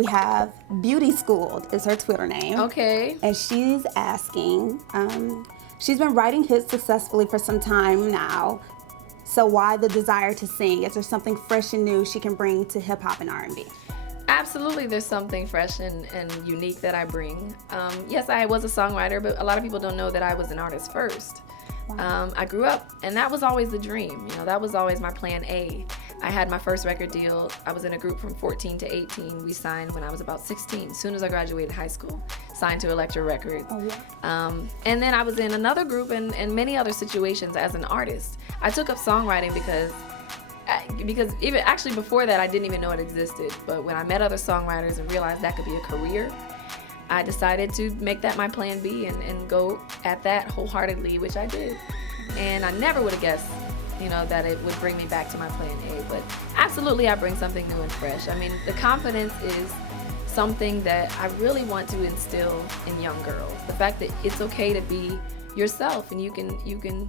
we have Beauty Schooled is her Twitter name. Okay. And she's asking, she's been writing hits successfully for some time now. So why the desire to sing? Is there something fresh and new she can bring to hip hop and R&B? Absolutely, there's something fresh and unique that I bring. Yes, I was a songwriter, but a lot of people don't know that I was an artist first. Wow. I grew up, and that was always the dream. You know, that was always my plan A. I had my first record deal. I was in a group from 14 to 18. We signed when I was about 16, as soon as I graduated high school. Signed to Elektra Records. Oh, yeah. And then I was in another group and many other situations as an artist. I took up songwriting because even actually before that, I didn't even know it existed. But when I met other songwriters and realized that could be a career, I decided to make that my plan B and go at that wholeheartedly, which I did. And I never would have guessed, that it would bring me back to my plan A. But absolutely, I bring something new and fresh. I mean, the confidence is something that I really want to instill in young girls. The fact that it's okay to be yourself and you can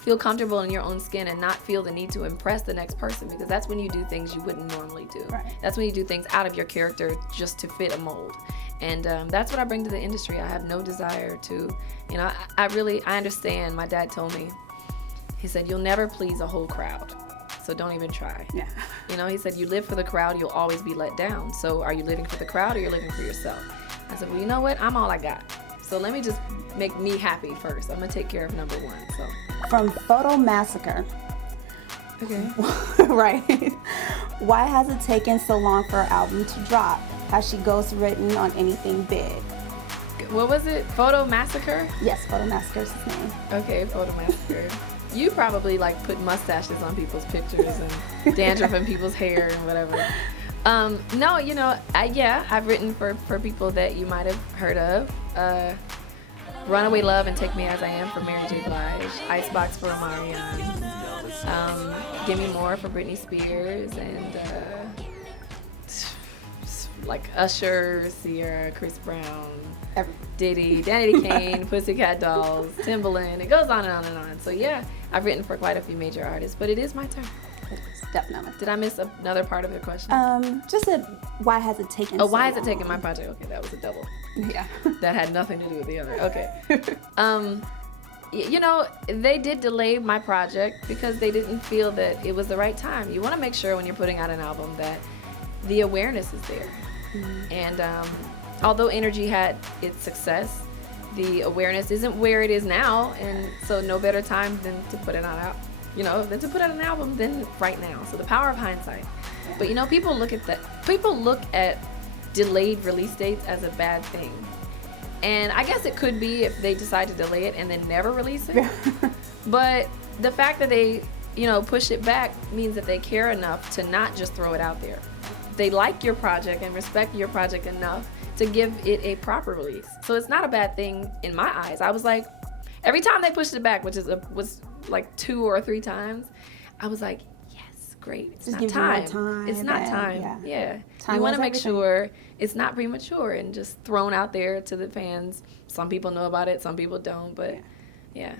feel comfortable in your own skin and not feel the need to impress the next person, because that's when you do things you wouldn't normally do. Right. That's when you do things out of your character just to fit a mold. And that's what I bring to the industry. I have no desire to, I understand. My dad told me, he said, you'll never please a whole crowd, so don't even try. Yeah. He said, you live for the crowd, you'll always be let down. So are you living for the crowd or you're living for yourself? I said, well, you know what? I'm all I got. So let me just make me happy first. I'm going to take care of number one. So. From Photo Massacre. Okay. Right. Why has it taken so long for her album to drop? Has she ghostwritten on anything big? What was it? Photo Massacre? Yes, Photo Massacre is his name. Okay, Photo Massacre. You probably put mustaches on people's pictures and dandruff in people's hair and whatever. No, I've written for people that you might have heard of. Runaway Love and Take Me As I Am for Mary J. Blige. Icebox for Omarion. Give Me More for Britney Spears. And Usher, Sierra, Chris Brown, Diddy, Danny Kane, Pussycat Dolls, Timbaland. It goes on and on and on. So yeah, I've written for quite a few major artists, but it is my turn. Definitely. Did I miss another part of your question? Just why has it taken so why has long? it taken my project? Okay, that was a double. Yeah. That had nothing to do with the other. Okay. They did delay my project because they didn't feel that it was the right time. You want to make sure when you're putting out an album that the awareness is there. Mm-hmm. And although Energy had its success, the awareness isn't where it is now, and so no better time than to put it out. Than to put out an album than right now. So the power of hindsight. But people look at that. People look at delayed release dates as a bad thing. And I guess it could be if they decide to delay it and then never release it. But the fact that they, push it back means that they care enough to not just throw it out there. They like your project and respect your project enough to give it a proper release. So it's not a bad thing in my eyes. I was like, every time they pushed it back, which was like 2 or 3 times, I was like, yes, great. It's not time. It's not time. Yeah. You want to make sure it's not premature and just thrown out there to the fans. Some people know about it, some people don't, but yeah.